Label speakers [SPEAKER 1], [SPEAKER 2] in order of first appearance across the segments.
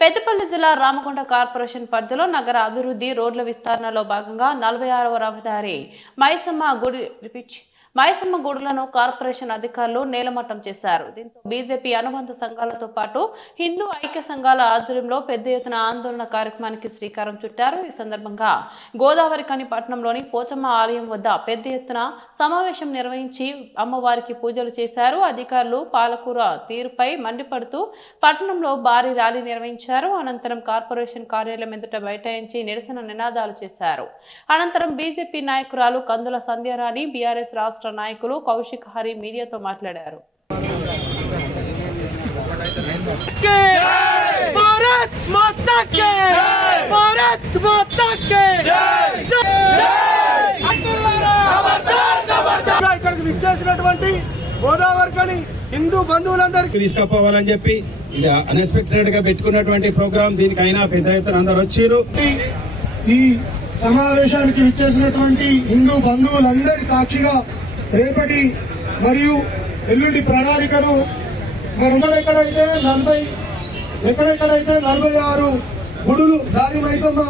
[SPEAKER 1] పెద్దపల్లి జిల్లా రామకొండ కార్పొరేషన్ పరిధిలో నగర అభివృద్ధి రోడ్ల విస్తరణలో భాగంగా నలభై ఆరవ రహదారి మైసమ్మ గుడి రిపిచ్ మైసమ్మ గుడులను కార్పొరేషన్ అధికారులు నేలమట్టం చేశారు. దీంతో బీజేపీ అనుబంధ సంఘాలతో పాటు హిందూ ఐక్య సంఘాల ఆధ్వర్యంలో పెద్ద ఎత్తున ఆందోళన కార్యక్రమానికి శ్రీకారం చుట్టారు. ఈ సందర్భంగా గోదావరి కాని పట్టణంలోని పోచమ్మ ఆలయం వద్ద పెద్ద ఎత్తున సమావేశం నిర్వహించి అమ్మవారికి పూజలు చేశారు. అధికారులు పాలకూర తీరుపై మండిపడుతూ పట్టణంలో భారీ ర్యాలీ నిర్వహించారు. అనంతరం కార్పొరేషన్ కార్యాలయం ఎదుట బైఠాయించి నిరసన నినాదాలు చేశారు. అనంతరం బీజేపీ నాయకురాలు కందుల సంధ్యారాణి బీఆర్ఎస్ రాష్ట్ర రాష్ట్ర నాయకులు కౌశిక్ హరి మీడియాతో మాట్లాడారు.
[SPEAKER 2] ఇక్కడికి విచ్చేసినటువంటి గోదావరి హిందూ బంధువులందరికీ
[SPEAKER 3] తీసుకపోవాలని చెప్పి ఇది అన్ఎక్స్పెక్టెడ్గా పెట్టుకున్నటువంటి ప్రోగ్రామ్ దీనికైనా పెద్ద ఎత్తున అందరు వచ్చారు
[SPEAKER 2] ఈ సమావేశానికి విచ్చేసినటువంటి హిందూ బంధువులందరి సాక్షిగా రేపటి మరియు ఎల్లుండి ప్రణాళికను మనమలు ఎక్కడైతే నలభై ఎక్కడెక్కడైతే నలభై ఆరు గుడులు దారి మైసమ్మ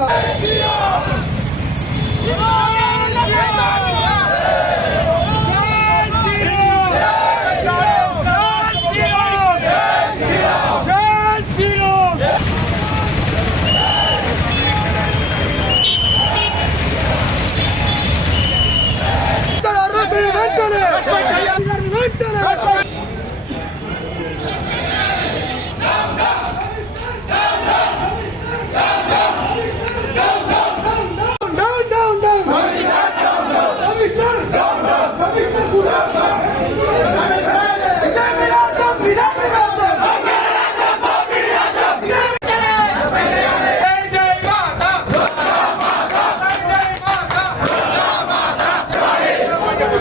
[SPEAKER 2] వెంటనే వెంటనే down, down, down. Commissioner, Commissioner,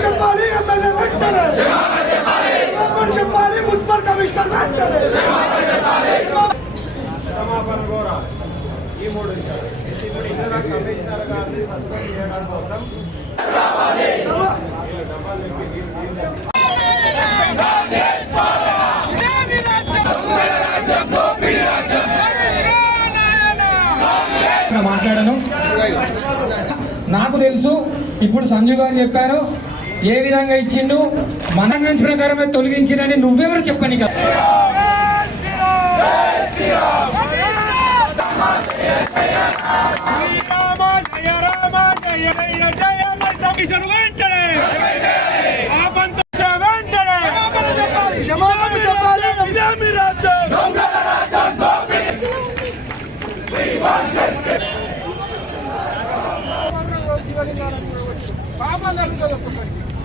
[SPEAKER 2] చెప్పాలి ఎమ్మెల్యే వెంటనే చెప్పాలి చెప్పాలి మున్సిపల్ కమిషనర్ వెంటనే
[SPEAKER 3] క్షమాపణ ఈ మూడు విషయాలు ఇప్పుడు ఇందులో కమిషనర్ గారిని సస్పెండ్ చేయడం కోసం
[SPEAKER 4] మాట్లాడను. నాకు తెలుసు ఇప్పుడు సంజు గారు చెప్పారు ఏ విధంగా ఇచ్చిండు మన నుంచి ప్రకారమే తొలగించినని నువ్వెవరు చెప్పని కదా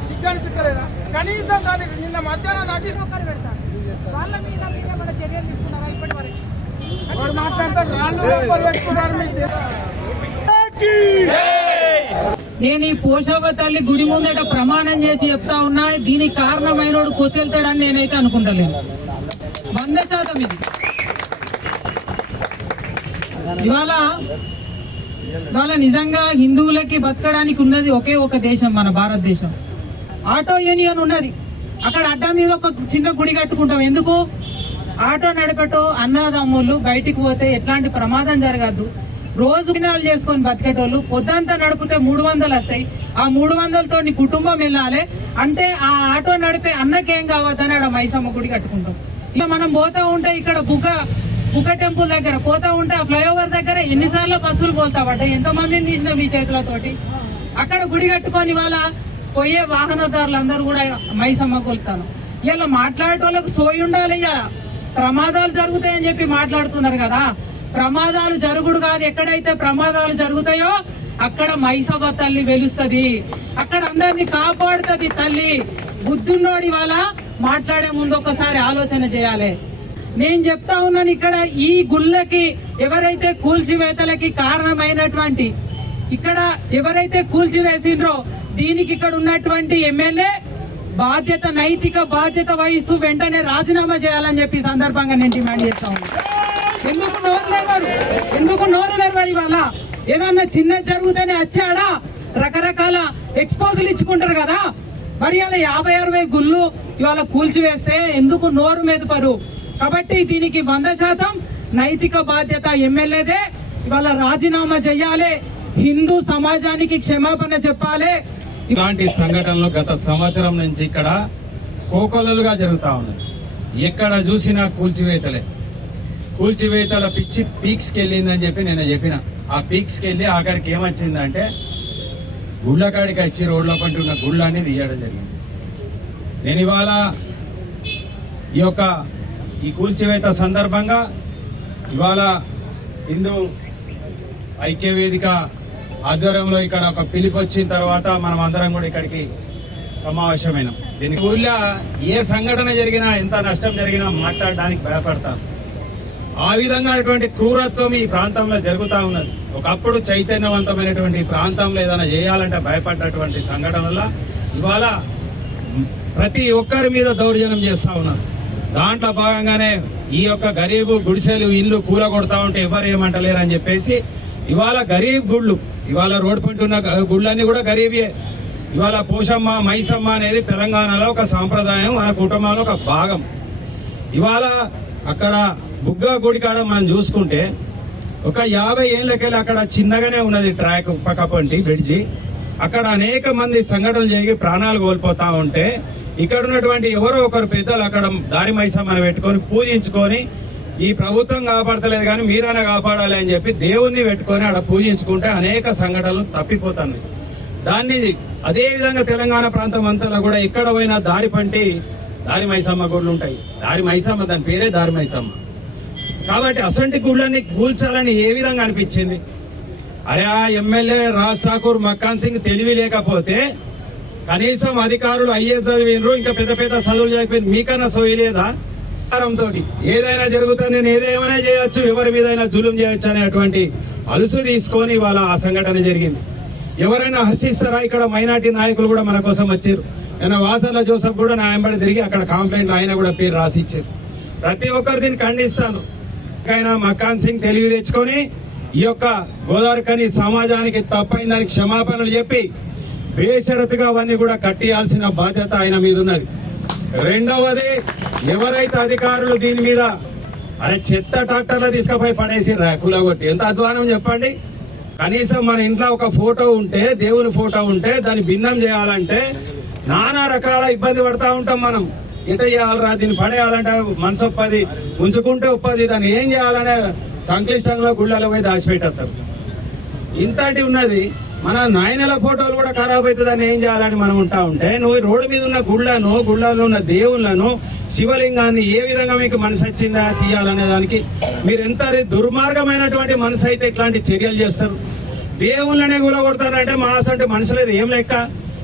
[SPEAKER 5] చికెన్ పిక్కలేదా కనీసం దానికి నిన్న మధ్యాహ్నం దాటి
[SPEAKER 6] ఒక్కరు పెడతారు. వాళ్ళ మీద మీరు ఏమైనా చర్యలు తీసుకున్నారా ఇప్పటి వరకు?
[SPEAKER 7] నేను ఈ పోషవ తల్లి గుడి ముందట ప్రమాణం చేసి చెప్తా ఉన్నా దీనికి కారణమైనోడు కొసెళ్తాడని నేనైతే అనుకుంటలేను వంద శాతం ఇది. ఇవాళ ఇవాళ నిజంగా హిందువులకి బతకడానికి ఉన్నది ఒకే ఒక దేశం మన భారతదేశం. ఆటో యూనియన్ ఉన్నది. అక్కడ అడ్డా మీద ఒక చిన్న గుడి కట్టుకుంటాం. ఎందుకు? ఆటో నడిపటో అన్నదమ్ములు బయటికి పోతే ఎట్లాంటి ప్రమాదం జరగద్దు. రోజు వినాలు చేసుకొని బతికేటోళ్ళు పొద్దంతా నడిపితే మూడు వందలు వస్తాయి. ఆ మూడు వందలతో నీ కుటుంబం వెళ్ళాలి? అంటే ఆ ఆటో నడిపే అన్నకేం కావద్దని ఆడ మైసమ్మ గుడి కట్టుకుంటాం. ఇక మనం పోతా ఉంటే ఇక్కడ బుక బుక టెంపుల్ దగ్గర పోతా ఉంటే ఆ ఫ్లైఓవర్ దగ్గర ఎన్నిసార్లు బస్సులు పోతా పడ్డాయి ఎంతో మందిని తీసిన మీ చేతులతోటి? అక్కడ గుడి కట్టుకొని వాళ్ళ పోయే వాహనదారులందరూ కూడా మైసమ్మ కొలుతాను ఇలా మాట్లాడేటోళ్ళకి సోయి ఉండాలి ఇక ప్రమాదాలు జరుగుతాయని చెప్పి మాట్లాడుతున్నారు కదా. ప్రమాదాలు జరుగుడు కాదు ఎక్కడైతే ప్రమాదాలు జరుగుతాయో అక్కడ మైసమ్మ తల్లి వెలుస్తుంది. అక్కడ అందరిని కాపాడుతుంది తల్లి. బుద్ధున్నోడి వాళ్ళ మాట్లాడే ముందు ఒకసారి ఆలోచన చేయాలి. నేను చెప్తా ఉన్నాను ఇక్కడ ఈ గుళ్ళకి ఎవరైతే కూల్చివేతలకి కారణమైనటువంటి ఇక్కడ ఎవరైతే కూల్చివేసిండ్రో దీనికి ఇక్కడ ఉన్నటువంటి ఎమ్మెల్యే బాధ్యత నైతిక బాధ్యత వహిస్తూ వెంటనే రాజీనామా చేయాలని చెప్పి సందర్భంగా నేను డిమాండ్ చేస్తాను ఎందుకు నోరు లేవరు ఎందుకు నోరు లేవరు ఇవాళ? ఏదన్నా చిన్న జరుగుతూనే వచ్చాడా రకరకాల ఎక్స్పోజులు ఇచ్చుకుంటారు కదా. మరి అలా యాభై అరవై గుళ్ళు ఇవాళ కూల్చివేస్తే ఎందుకు నోరు మెదపరు? కాబట్టి దీనికి వంద శాతం నైతిక బాధ్యత ఎమ్మెల్యేదే. ఇవాళ రాజీనామా చేయాలి. హిందూ సమాజానికి క్షమాపణ చెప్పాలి.
[SPEAKER 3] ఇలాంటి సంఘటనలు గత సంవత్సరం నుంచి ఇక్కడ కోకొల్లలుగా జరుగుతూ ఉన్నాయి. ఎక్కడ చూసినా కూల్చివేతలే. కూల్చివేతల పిచ్చి పీక్స్కి వెళ్ళిందని చెప్పి నేను చెప్పిన. ఆ పీక్స్కి వెళ్ళి ఆఖరికి ఏమొచ్చిందంటే గుళ్ళకాడికి వచ్చి రోడ్ల పంటి ఉన్న గుళ్ళని తీయడం జరిగింది. నేను ఇవాళ ఈ యొక్క ఈ కూల్చివేత సందర్భంగా ఇవాళ హిందూ ఐక్య వేదిక ఆధ్వర్యంలో ఇక్కడ ఒక పిలుపు వచ్చిన తర్వాత మనం అందరం కూడా ఇక్కడికి సమావేశమైన. దీని ఊళ్ళో ఏ సంఘటన జరిగినా ఎంత నష్టం జరిగినా మాట్లాడడానికి భయపడతారు ఆ విధంగా అటువంటి క్రూరత్వం ఈ ప్రాంతంలో జరుగుతూ ఉన్నది. ఒకప్పుడు చైతన్యవంతమైనటువంటి ప్రాంతంలో ఏదైనా చేయాలంటే భయపడ్డటువంటి సంఘటనల ఇవాళ ప్రతి ఒక్కరి మీద దౌర్జన్యం చేస్తూ ఉన్నారు. దాంట్లో భాగంగానే ఈ యొక్క గరీబు గుడిసెలు ఇల్లు కూల కొడతా ఉంటే ఎవరు ఏమంటలేరు అని చెప్పేసి ఇవాళ గరీబ్ గుళ్ళు ఇవాళ రోడ్ పంట ఉన్న గుళ్ళన్నీ కూడా గరీబే ఇవాళ పోషమ్మ మైసమ్మ అనేది తెలంగాణలో ఒక సాంప్రదాయం మన కుటుంబంలో ఒక భాగం. ఇవాళ అక్కడ బుగ్గ గుడి కాడ మనం చూసుకుంటే ఒక యాభై ఏళ్ళకెళ్ళి అక్కడ చిన్నగానే ఉన్నది ట్రాక్ పక్కపంటి బ్రిడ్జి. అక్కడ అనేక మంది సంఘటనలు జరిగి ప్రాణాలు కోల్పోతా ఉంటే ఇక్కడ ఉన్నటువంటి ఎవరో ఒకరు పెద్దలు అక్కడ దారి మైసమ్మని పెట్టుకొని పూజించుకొని ఈ ప్రభుత్వం కాపాడతలేదు కానీ మీరైనా కాపాడాలి అని చెప్పి దేవుణ్ణి పెట్టుకొని అక్కడ పూజించుకుంటే అనేక సంఘటనలు తప్పిపోతున్నాయి. దాన్ని అదే విధంగా తెలంగాణ ప్రాంతం అంతా కూడా ఎక్కడ పోయినా దారి పంటి దారి మైసమ్మ గుళ్ళు ఉంటాయి. దారి మైసమ్మ దాని పేరే దారి మైసమ్మ. కాబట్టి అసంటి గుళ్ళని కూల్చాలని ఏ విధంగా అనిపించింది? అరే ఆ ఎమ్మెల్యే రాజ్ ఠాకూర్ మక్కాన్ సింగ్ తెలివి లేకపోతే కనీసం అధికారులు ఐఏఎస్ చదివినరు ఇంకా పెద్ద పెద్ద చదువులు చదివిన మీకన్నా సోయలేదా అహంకారంతో ఏదైనా జరుగుతా నేను ఏదేమైనా చేయొచ్చు ఎవరి మీదైనా జులుం చేయొచ్చు అనేటువంటి అలుసు తీసుకొని వాళ్ళ ఆ సంఘటన జరిగింది. ఎవరైనా హర్షిస్తారా? ఇక్కడ మైనార్టీ నాయకులు కూడా మన కోసం వచ్చారు. నేను వాసర్ల జోసఫ్ కూడా నా వెంబడి తిరిగి అక్కడ కంప్లైంట్ ఆయన కూడా పేరు రాసి ఇచ్చారు. ప్రతి ఒక్కరు దీన్ని ఖండిస్తాను. ఆయన మకాన్ సింగ్ తెలివి తెచ్చుకొని ఈ యొక్క గోదావరికని సమాజానికి తప్పైందని క్షమాపణలు చెప్పి బేషరతుగా అవన్నీ కూడా కట్టియాల్సిన బాధ్యత ఆయన మీద ఉన్నది. రెండవది ఎవరైతే అధికారులు దీని మీద అరే చెత్త ట్రాక్టర్లో తీసుకుపోయి పడేసి ర్యాకులా కొట్టి ఎంత అధ్వానం చెప్పండి? కనీసం మన ఇంట్లో ఒక ఫోటో ఉంటే దేవుని ఫోటో ఉంటే దాన్ని భిన్నం చేయాలంటే నానా రకాల ఇబ్బంది పడతా ఉంటాం మనం. ఎంత చేయాలరా? దీన్ని పడేయాలంటే మనసు ఒప్పది ఉంచుకుంటే ఒప్పది. దాన్ని ఏం చేయాలనే సంక్లిష్టంగా గుళ్ళలో పోయి దాచిపెట్టేస్తారు ఇంతటి ఉన్నది మన నాయనల ఫోటోలు కూడా ఖరాబ్ అవుతుందని ఏం చేయాలని మనం ఉంటా ఉంటే నువ్వు రోడ్డు మీద ఉన్న గుళ్ళను గుళ్ళలో ఉన్న దేవుళ్ళను శివలింగాన్ని ఏ విధంగా మీకు మనసు వచ్చిందా తీయాలనే దానికి మీరు ఎంత దుర్మార్గమైనటువంటి మనసు అయితే ఇట్లాంటి చర్యలు చేస్తారు. దేవుళ్ళనే కూలగొడతారంటే మా అసంటే లేదు ఏం లెక్క?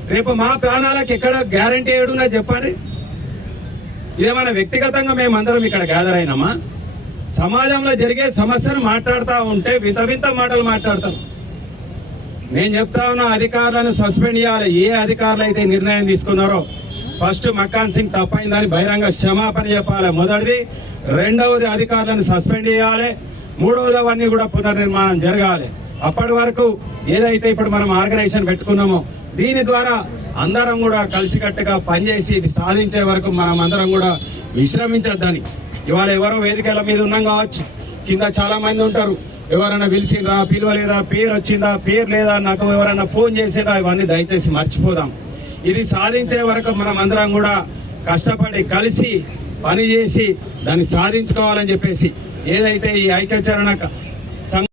[SPEAKER 3] రేపు మా ప్రాణాలకు ఎక్కడ గ్యారంటీ ఏడున్నా చెప్పండి ఇదేమైనా వ్యక్తిగతంగా మేమందరం ఇక్కడ గ్యాదర్ అయినామా? సమాజంలో జరిగే సమస్యను మాట్లాడుతూ ఉంటే వింత వింత మాటలు మాట్లాడతాం నేను చెప్తా ఉన్న అధికారులను సస్పెండ్ చేయాలి. ఏ అధికారులు అయితే నిర్ణయం తీసుకున్నారో ఫస్ట్ మక్కాన్ సింగ్ తప్పైందని బహిరంగ క్షమాపణ చెప్పాలి. మొదటిది రెండవది అధికారులను సస్పెండ్ చేయాలి. మూడవది అవన్నీ కూడా పునర్నిర్మాణం జరగాలి. అప్పటి వరకు ఏదైతే ఇప్పుడు మనం ఆర్గనైజేషన్ పెట్టుకున్నామో దీని ద్వారా అందరం కూడా కలిసికట్టుగా పనిచేసి ఇది సాధించే వరకు మనం అందరం కూడా విశ్రమించద్దని. ఇవాళ ఎవరో వేదికల మీద ఉన్నాం కావచ్చు. కింద చాలా మంది ఉంటారు. ఎవరైనా పిలిచిండ్రా పిలవలేదా పేరు వచ్చిందా పేరు లేదా నాకు ఎవరైనా ఫోన్ చేసిండ్రా ఇవన్నీ దయచేసి మర్చిపోదాం. ఇది సాధించే వరకు మనం అందరం కూడా కష్టపడి కలిసి పని చేసి దాన్ని సాధించుకోవాలని చెప్పేసి ఏదైతే ఈ ఐక్యచరణ